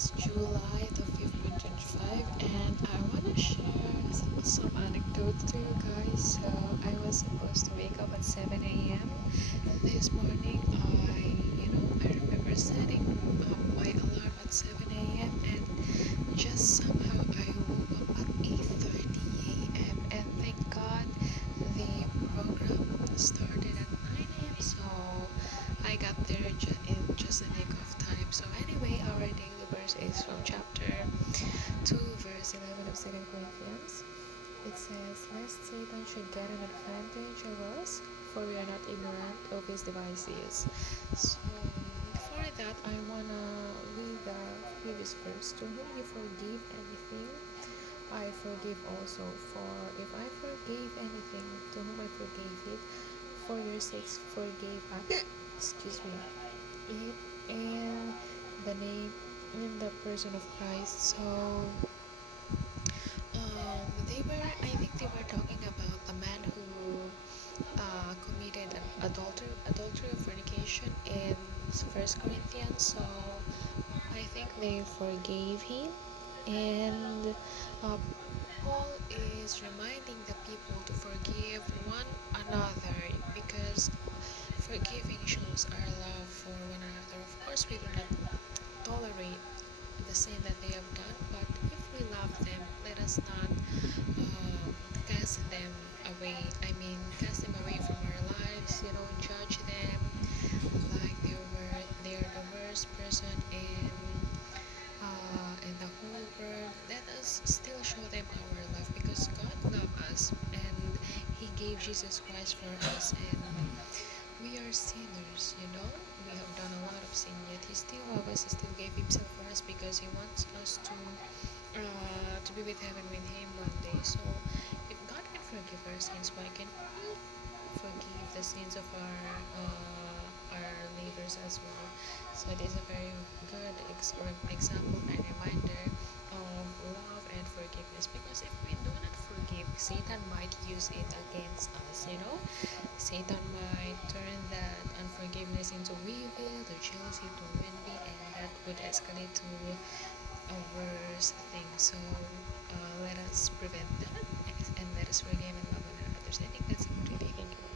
is July the 5th, 2025, and I want to share some anecdotes to you guys. So, I was supposed to wake up at 7 a.m. this morning. I remember setting my alarm at 7 a.m. and just somehow I woke up at 8:30 a.m. and thank God the program started at 9 a.m. So I got there in just a nick of time. So anyway, our daily verse is from chapter 2, verse 11 of 2 Corinthians. It says, "Lest Satan should get an advantage of us, for we are not ignorant of his devices." So for that, I wanna read the previous verse. "To whom you forgive anything, I forgive also. For if I forgave anything, to whom I forgave it, for your sakes forgave I." Excuse me. It in the name, in the person of Christ. So I think they were talking about a man who committed an adultery or fornication in First Corinthians. So I think they forgave him, and uh, Paul is reminding the people to forgive one another because forgiving shows our love for one another. Of course, we do not tolerate the sin that they have done, but if we love them, let us not cast them away. Cast them away from our lives. Judge them like they're the worst person in the whole world. Let us still show them our love because God loves us and He gave Jesus Christ for us, and we are sinners. We have done a lot of sin, yet He still loves us. He still gave Himself for us because He wants us to be with heaven with Him one day. So, if God can forgive our sins, why can He forgive the sins of our neighbors as well? So, it is a very good example and reminder of love and forgiveness. Because if we do not forgive, Satan might use it against us. Satan might turn that unforgiveness into evil, or jealousy to envy, and that would escalate to a worse thing. So let us prevent that and let us forgive and love one another. So I think that's it. Really, thank you.